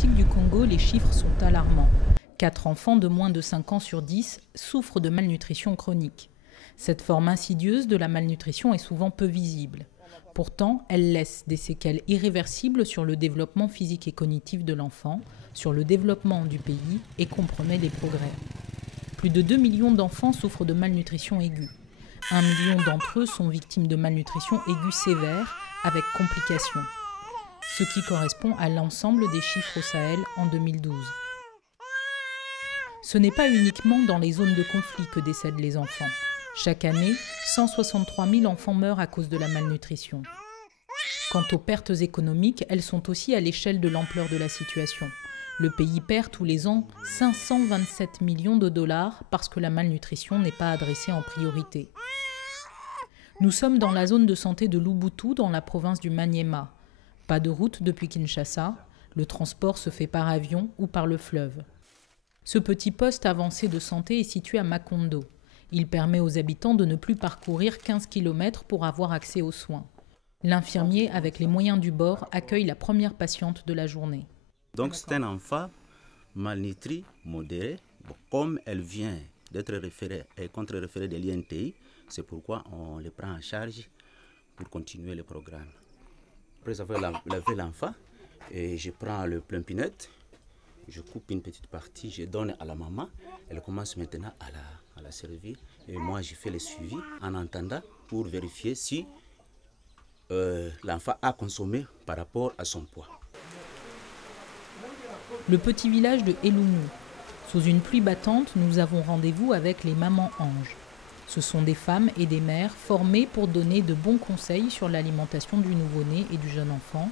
Démocratique du Congo, les chiffres sont alarmants. 4 enfants de moins de 5 ans sur 10 souffrent de malnutrition chronique. Cette forme insidieuse de la malnutrition est souvent peu visible. Pourtant, elle laisse des séquelles irréversibles sur le développement physique et cognitif de l'enfant, sur le développement du pays et compromet les progrès. Plus de 2 millions d'enfants souffrent de malnutrition aiguë. 1 million d'entre eux sont victimes de malnutrition aiguë sévère avec complications, ce qui correspond à l'ensemble des chiffres au Sahel en 2012. Ce n'est pas uniquement dans les zones de conflit que décèdent les enfants. Chaque année, 163 000 enfants meurent à cause de la malnutrition. Quant aux pertes économiques, elles sont aussi à l'échelle de l'ampleur de la situation. Le pays perd tous les ans 527 millions de dollars parce que la malnutrition n'est pas adressée en priorité. Nous sommes dans la zone de santé de Lubutu, dans la province du Maniema. Pas de route depuis Kinshasa, le transport se fait par avion ou par le fleuve. Ce petit poste avancé de santé est situé à Makondo. Il permet aux habitants de ne plus parcourir 15 km pour avoir accès aux soins. L'infirmier, avec les moyens du bord, accueille la première patiente de la journée. Donc c'est un enfant malnutri, modéré. Bon, comme elle vient d'être référée et contre-référée de l'INTI, c'est pourquoi on les prend en charge pour continuer le programme. Après avoir lavé l'enfant, je prends le plumpinette, je coupe une petite partie, je donne à la maman. Elle commence maintenant à la servir. Et moi, je fais le suivi en attendant pour vérifier si l'enfant a consommé par rapport à son poids. Le petit village de Elumu. Sous une pluie battante, nous avons rendez-vous avec les mamans anges. Ce sont des femmes et des mères formées pour donner de bons conseils sur l'alimentation du nouveau-né et du jeune enfant.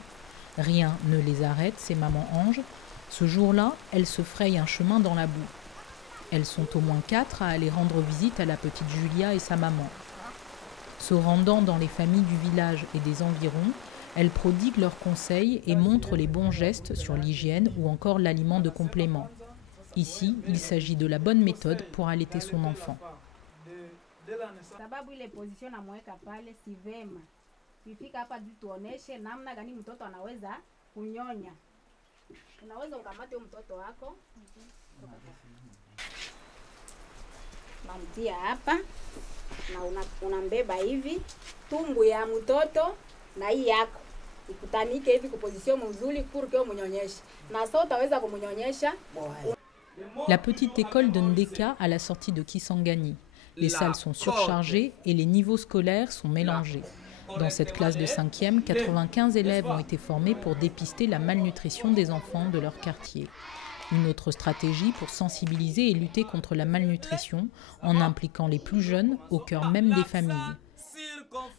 Rien ne les arrête, ces mamans anges. Ce jour-là, elles se frayent un chemin dans la boue. Elles sont au moins 4 à aller rendre visite à la petite Julia et sa maman. Se rendant dans les familles du village et des environs, elles prodiguent leurs conseils et montrent les bons gestes sur l'hygiène ou encore l'aliment de complément. Ici, il s'agit de la bonne méthode pour allaiter son enfant. Namtia hapa na unambeba hivi tumbu ya mtoto na hii yako ikutanike hivi kuposition mzuri pour que umunyonyeshe na sasa utaweza kumunyonyesha. La petite école de Ndeka à la sortie de Kisangani. Les salles sont surchargées et les niveaux scolaires sont mélangés. Dans cette classe de 5e, 95 élèves ont été formés pour dépister la malnutrition des enfants de leur quartier. Une autre stratégie pour sensibiliser et lutter contre la malnutrition en impliquant les plus jeunes au cœur même des familles.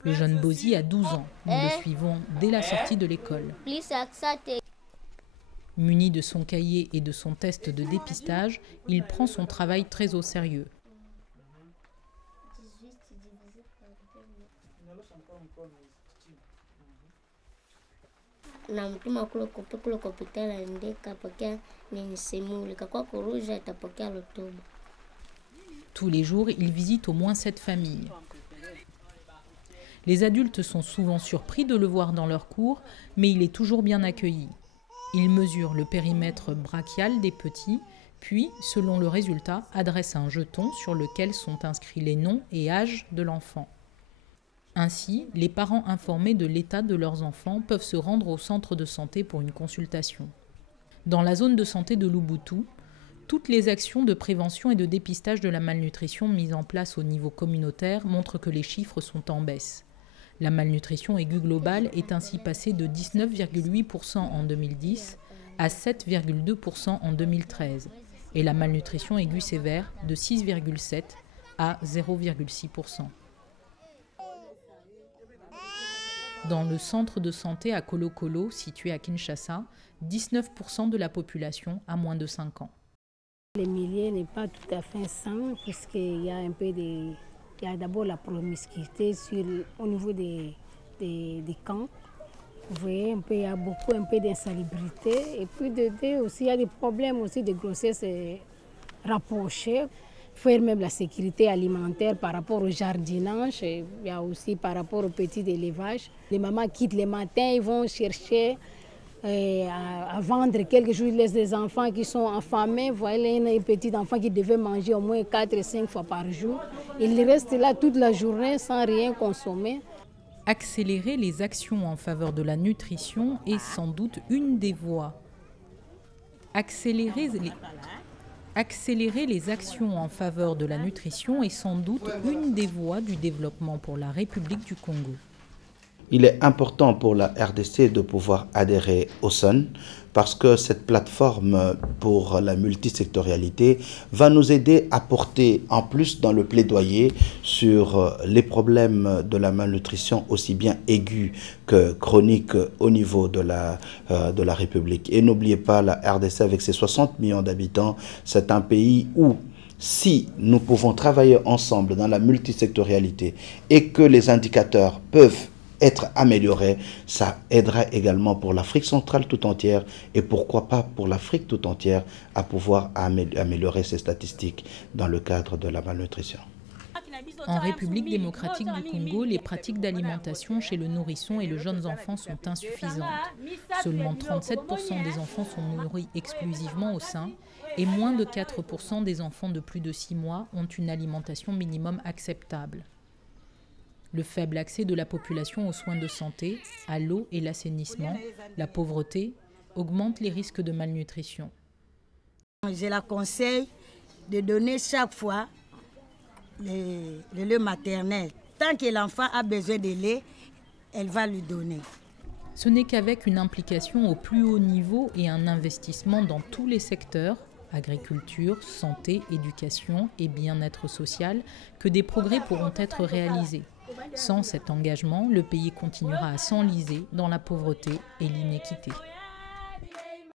Le jeune Bozi a 12 ans. Nous le suivons dès la sortie de l'école. Muni de son cahier et de son test de dépistage, il prend son travail très au sérieux. Tous les jours, il visite au moins 7 familles. Les adultes sont souvent surpris de le voir dans leur cours, mais il est toujours bien accueilli. Il mesure le périmètre brachial des petits, puis, selon le résultat, adresse un jeton sur lequel sont inscrits les noms et âges de l'enfant. Ainsi, les parents informés de l'état de leurs enfants peuvent se rendre au centre de santé pour une consultation. Dans la zone de santé de Lubutu, toutes les actions de prévention et de dépistage de la malnutrition mises en place au niveau communautaire montrent que les chiffres sont en baisse. La malnutrition aiguë globale est ainsi passée de 19,8% en 2010 à 7,2% en 2013 et la malnutrition aiguë sévère de 6,7% à 0,6%. Dans le centre de santé à Kolokolo, situé à Kinshasa, 19% de la population a moins de 5 ans. Le milieu n'est pas tout à fait sain puisqu'il y a un peu de... Il y a d'abord la promiscuité au niveau des camps. Vous voyez, il y a beaucoup d'insalubrité. Et puis aussi, il y a des problèmes aussi de grossesse rapprochée. Il faut même la sécurité alimentaire par rapport au jardinage. Il y a aussi par rapport au petit élevage. Les mamans quittent le matin, ils vont chercher à vendre quelque chose. Les enfants qui sont affamés, voyez les petits enfants qui devaient manger au moins 4 et 5 fois par jour. Ils restent là toute la journée sans rien consommer. Accélérer les actions en faveur de la nutrition est sans doute une des voies. Accélérer les actions en faveur de la nutrition est sans doute une des voies du développement pour la République du Congo. Il est important pour la RDC de pouvoir adhérer au SON parce que cette plateforme pour la multisectorialité va nous aider à porter en plus dans le plaidoyer sur les problèmes de la malnutrition aussi bien aigus que chroniques au niveau de la République. Et n'oubliez pas, la RDC avec ses 60 millions d'habitants, c'est un pays où si nous pouvons travailler ensemble dans la multisectorialité et que les indicateurs peuvent être amélioré, ça aidera également pour l'Afrique centrale tout entière et pourquoi pas pour l'Afrique tout entière à pouvoir améliorer ses statistiques dans le cadre de la malnutrition. En République démocratique du Congo, les pratiques d'alimentation chez le nourrisson et le jeune enfant sont insuffisantes. Seulement 37% des enfants sont nourris exclusivement au sein et moins de 4% des enfants de plus de 6 mois ont une alimentation minimum acceptable. Le faible accès de la population aux soins de santé, à l'eau et l'assainissement, la pauvreté, augmentent les risques de malnutrition. Je la conseille de donner chaque fois le lait maternel. Tant que l'enfant a besoin de lait, elle va lui donner. Ce n'est qu'avec une implication au plus haut niveau et un investissement dans tous les secteurs, agriculture, santé, éducation et bien-être social, que des progrès pourront être réalisés. Sans cet engagement, le pays continuera à s'enliser dans la pauvreté et l'inéquité.